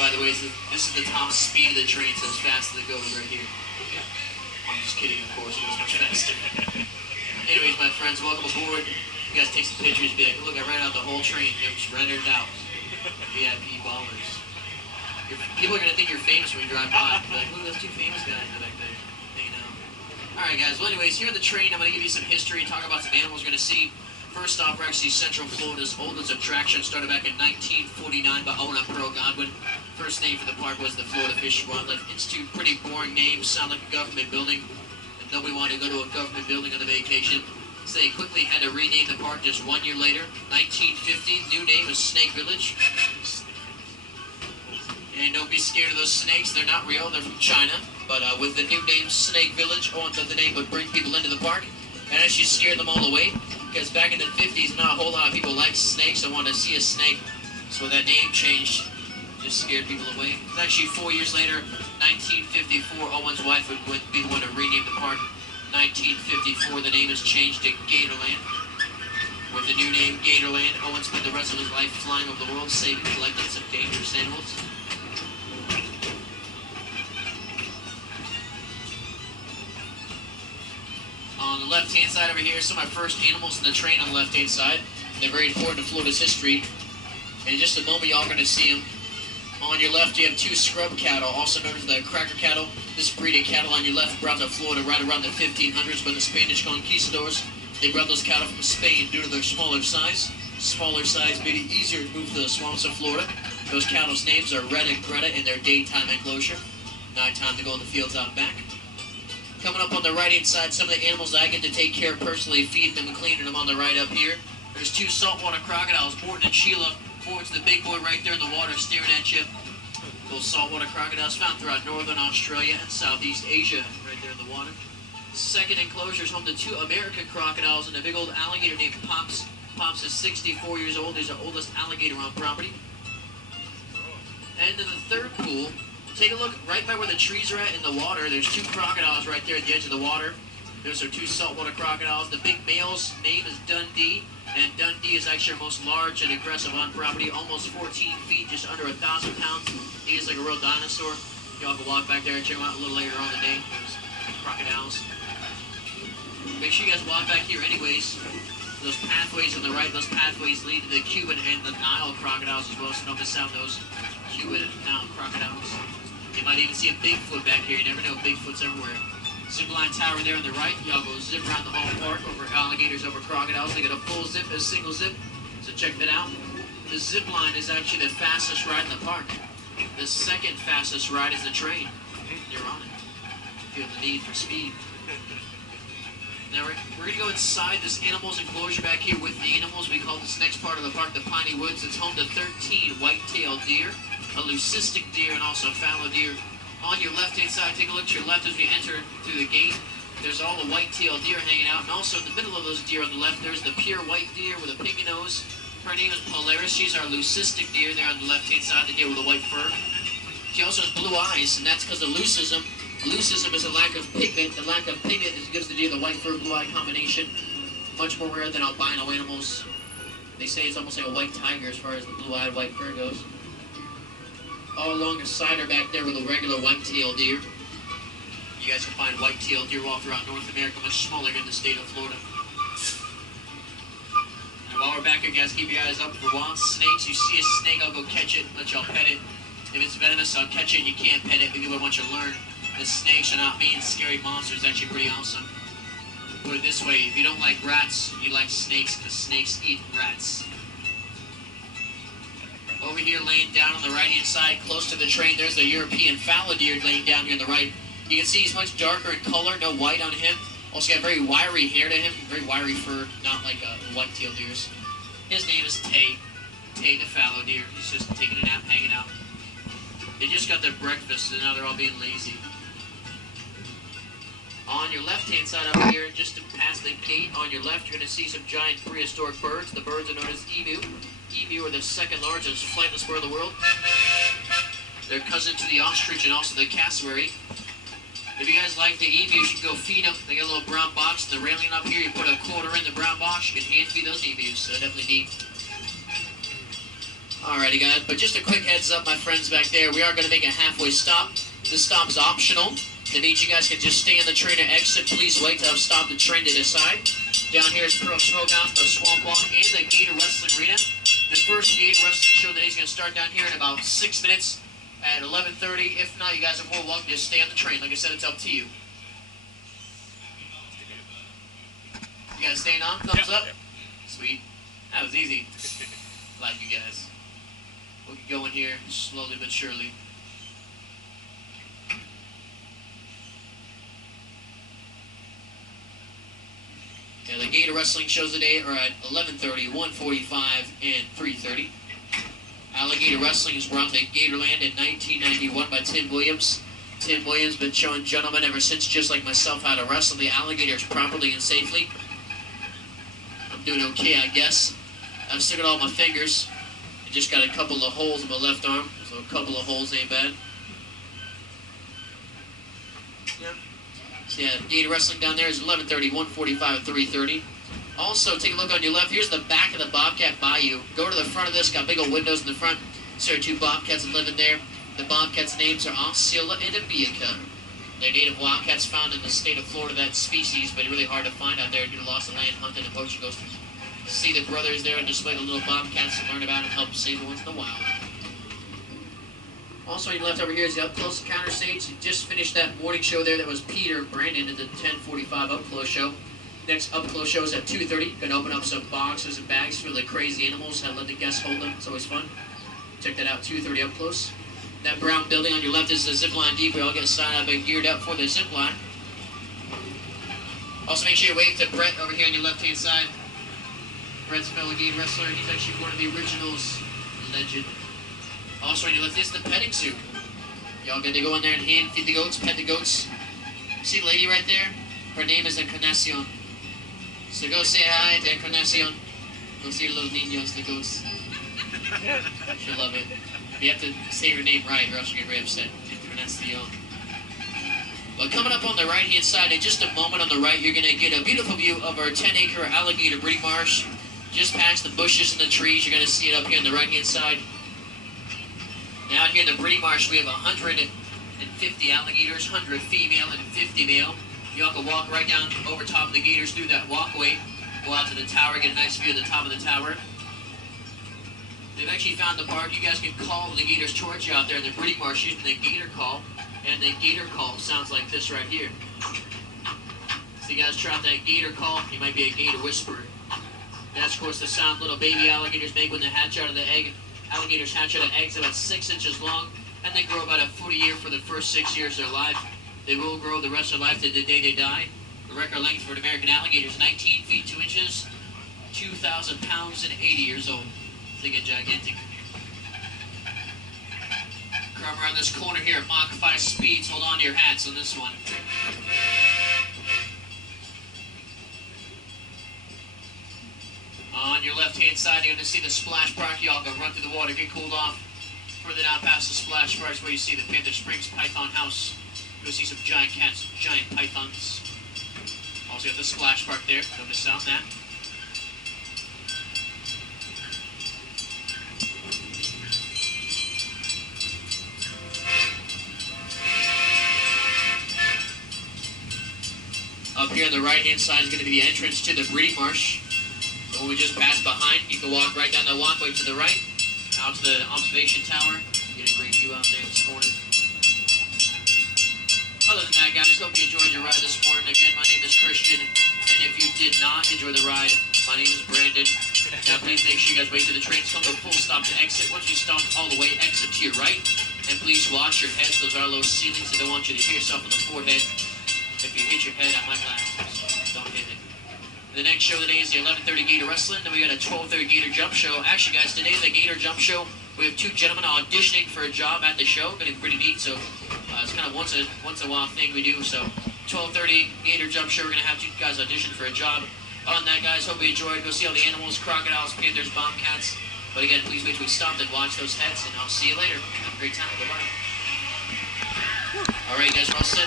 By the way, this is the top speed of the train, so as fast as it goes right here. I'm just kidding, of course, it goes much faster. Anyways, my friends, welcome aboard. You guys take some pictures, be like, look, I ran out the whole train. You know, just rendered it out. VIP ballers. People are going to think you're famous when you drive by. Be like, look, those two famous guys are back there. You know. Alright, guys. Well, anyways, here on the train, I'm going to give you some history, talk about some animals we're going to see. First stop, we're actually Central Florida's oldest attraction, started back in 1949 by owner Pearl Godwin. First name for the park was the Florida Fish and Wildlife Institute. Pretty boring name, sound like a government building. And nobody wanted to go to a government building on a vacation. So they quickly had to rename the park just 1 year later. 1950, new name was Snake Village. And don't be scared of those snakes, they're not real, they're from China. But with the new name Snake Village, on the name would bring people into the park. And actually scared them all away. Because back in the 50s, not a whole lot of people liked snakes and wanted to see a snake. So that name changed, just scared people away. It's actually 4 years later, 1954, Owen's wife would be the one to rename the park. 1954, the name is changed to Gatorland. With the new name Gatorland, Owen spent the rest of his life flying over the world, saving and collecting some dangerous animals. On the left-hand side over here, some of my first animals in the train on the left-hand side. They're very important to Florida's history. And in just a moment, y'all are going to see them. On your left, you have two scrub cattle, also known as the cracker cattle. This breed of cattle on your left brought to Florida right around the 1500s by the Spanish conquistadors. They brought those cattle from Spain due to their smaller size. Smaller size made it easier to move to the swamps of Florida. Those cattle's names are Red and Greta in their daytime enclosure. Nighttime to go in the fields out back. Coming up on the right-hand side, some of the animals that I get to take care of personally, feeding them and cleaning them on the right up here. There's two saltwater crocodiles, Morton and Sheila. Morton's the big boy right there in the water staring at you. Those saltwater crocodiles found throughout northern Australia and Southeast Asia, right there in the water. Second enclosure is home to two American crocodiles and a big old alligator named Pops. Pops is 64 years old. He's the oldest alligator on property. And in the third pool, take a look right by where the trees are at in the water. There's two crocodiles right there at the edge of the water. Those are two saltwater crocodiles. The big male's name is Dundee, and Dundee is actually our most large and aggressive on property, almost 14 feet, just under 1,000 pounds. He is like a real dinosaur. Y'all can walk back there and check him out a little later on in the day. Those crocodiles. Make sure you guys walk back here anyways. Those pathways on the right, those pathways lead to the Cuban and the Nile crocodiles as well, so don't miss out those Cuban and Nile crocodiles. You might even see a Bigfoot back here. You never know, Bigfoot's everywhere. Zipline tower there on the right. Y'all go zip around the whole park over alligators, over crocodiles. They got a full zip, a single zip. So check that out. The zip line is actually the fastest ride in the park. The second fastest ride is the train. You're on it. Feel the need for speed. Now we're going to go inside this animals enclosure back here with the animals. We call this next part of the park the Piney Woods. It's home to 13 white-tailed deer, a leucistic deer, and also a fallow deer. On your left-hand side, take a look to your left as we enter through the gate. There's all the white-tailed deer hanging out, and also in the middle of those deer on the left, there's the pure white deer with a pinky nose. Her name is Polaris. She's our leucistic deer there on the left-hand side, the deer with the white fur. She also has blue eyes, and that's because of leucism. Leucism is a lack of pigment. The lack of pigment gives the deer the white fur, blue eye combination. Much more rare than albino animals. They say it's almost like a white tiger as far as the blue-eyed white fur goes. All along the side are back there with a regular white-tailed deer. You guys can find white-tailed deer all throughout North America, much smaller in the state of Florida. And while we're back here, guys, keep your eyes up for wild snakes. You see a snake, I'll go catch it, let y'all pet it. If it's venomous, I'll catch it. You can't pet it, but you want you to learn. The snakes are not mean, scary monsters. Actually pretty awesome. Put it this way, if you don't like rats, you like snakes, because snakes eat rats. Over here, laying down on the right-hand side, close to the train, there's the European fallow deer laying down here on the right. You can see he's much darker in color, no white on him. Also got very wiry hair to him, very wiry fur, not like white-tailed deers. His name is Tay. Tay the fallow deer. He's just taking a nap, hanging out. They just got their breakfast, and now they're all being lazy. On your left-hand side over here, just past the gate on your left, you're going to see some giant prehistoric birds. The birds are known as emu. Emu are the second largest flightless bird in the world. They're cousin to the ostrich and also the cassowary. If you guys like the emus, you can go feed them. They got a little brown box. The railing up here, you put a quarter in the brown box. You can hand feed those emus, so definitely neat. Alrighty, guys, but just a quick heads up, my friends back there, we are going to make a halfway stop. This stop is optional. It means you guys can just stay in the train or exit. Please wait till I've stopped the train to decide. Down here is Pearl Smokehouse, the Swamp Walk, and the Gator Wrestling Arena. The first Gator Wrestling show today is going to start down here in about 6 minutes at 11:30. If not, you guys are more welcome to just stay on the train. Like I said, it's up to you. You guys staying on? Thumbs up? Sweet. That was easy. Like you guys. We'll get going here slowly but surely. Yeah, the Gator Wrestling shows today are at 11:30, 1:45, and 3:30. Alligator Wrestling is brought to Gatorland in 1991 by Tim Williams. Tim Williams has been showing gentlemen ever since, just like myself, how to wrestle the alligators properly and safely. I'm doing okay, I guess. I've still got all my fingers. I just got a couple of holes in my left arm, so a couple of holes ain't bad. Yeah. So yeah, Gator Wrestling down there is 11:30, 1:45, and 3:30. Also, take a look on your left. Here's the back of the Bobcat Bayou. Go to the front of this. Got big old windows in the front. So there are two Bobcats living there. The Bobcats' names are Osceola and Abiaka. They're native wildcats found in the state of Florida, that species, but really hard to find out there due to loss of land, hunting, and poaching. Goes to see the brothers there and display the little Bobcats to learn about and help save the ones in the wild. Also, on your left over here is the up close encounter stage. You just finished that morning show there. That was Peter and Brandon at the 10:45 up close show. Next up close show is at 2:30. Gonna open up some boxes and bags for the crazy animals. I let the guests hold them. It's always fun. Check that out. 2:30 up close. That brown building on your left is the zip line deep. We all get signed up and geared up for the zip line. Also, make sure you wave to Brett over here on your left hand side. Brett's a fellow Gator wrestler. He's actually one of the originals. Legend. Also, on your left is the petting zoo. Y'all get to go in there and hand feed the goats, pet the goats. See the lady right there? Her name is Encarnacion. So go say hi to Encarnacion. Go see your little niños, the goats. She'll love it. You have to say her name right or else you'll get very upset. Encarnacion. But coming up on the right-hand side, in just a moment on the right, you're going to get a beautiful view of our 10-acre alligator breeding marsh. Just past the bushes and the trees, you're going to see it up here on the right-hand side. Now out here in the breeding marsh, we have 150 alligators, 100 female and 50 male. Y'all can walk right down over top of the gators through that walkway. Go out to the tower, get a nice view of the top of the tower. They've actually found the park. You guys can call the gators towards you out there in the breeding marsh using the gator call. And the gator call sounds like this right here. So you guys try out that gator call. You might be a gator whisperer. That's, of course, the sound little baby alligators make when they hatch out of the egg. Alligators hatch out of eggs about 6 inches long, and they grow about a foot a year for the first 6 years of their life. They will grow the rest of their life to the day they die. The record length for an American alligator is 19 feet 2 inches, 2,000 pounds, and 80 years old. They get gigantic. Come around this corner here at Mach 5 speeds. Hold on to your hats on this one. On your left-hand side, you're going to see the splash park. Y'all go run through the water, get cooled off. Further down past the splash park is where you see the Panther Springs Python House. You'll see some giant cats, giant pythons. Also got the splash park there. Don't miss out on that. Up here on the right-hand side is going to be the entrance to the breeding marsh. So when we just passed behind, you can walk right down the walkway to the right, out to the observation tower. Get a great view out there this morning. Other than that, guys, hope you enjoyed your ride this morning. Again, my name is Christian, and if you did not enjoy the ride, my name is Brandon. Now, please make sure you guys wait till the trains come to a full stop to exit. Once you stop all the way, exit to your right, and please watch your heads. Those are low ceilings. I don't want you to hit yourself in the forehead. If you hit your head, I might laugh. So don't hit it. The next show today is the 11:30 Gator Wrestling. Then we got a 12:30 Gator Jump Show. Actually, guys, today is the Gator Jump Show. We have two gentlemen auditioning for a job at the show. Going to be pretty neat. So it's kind of once in a while thing we do. So 12:30 Gator Jump Show. We're going to have two guys audition for a job. On that, guys, hope you enjoyed. Go see all the animals, crocodiles, panthers, bobcats. But again, please wait till we stop and watch those heads. And I'll see you later. Have a great time. Goodbye. All right, guys, we're all set.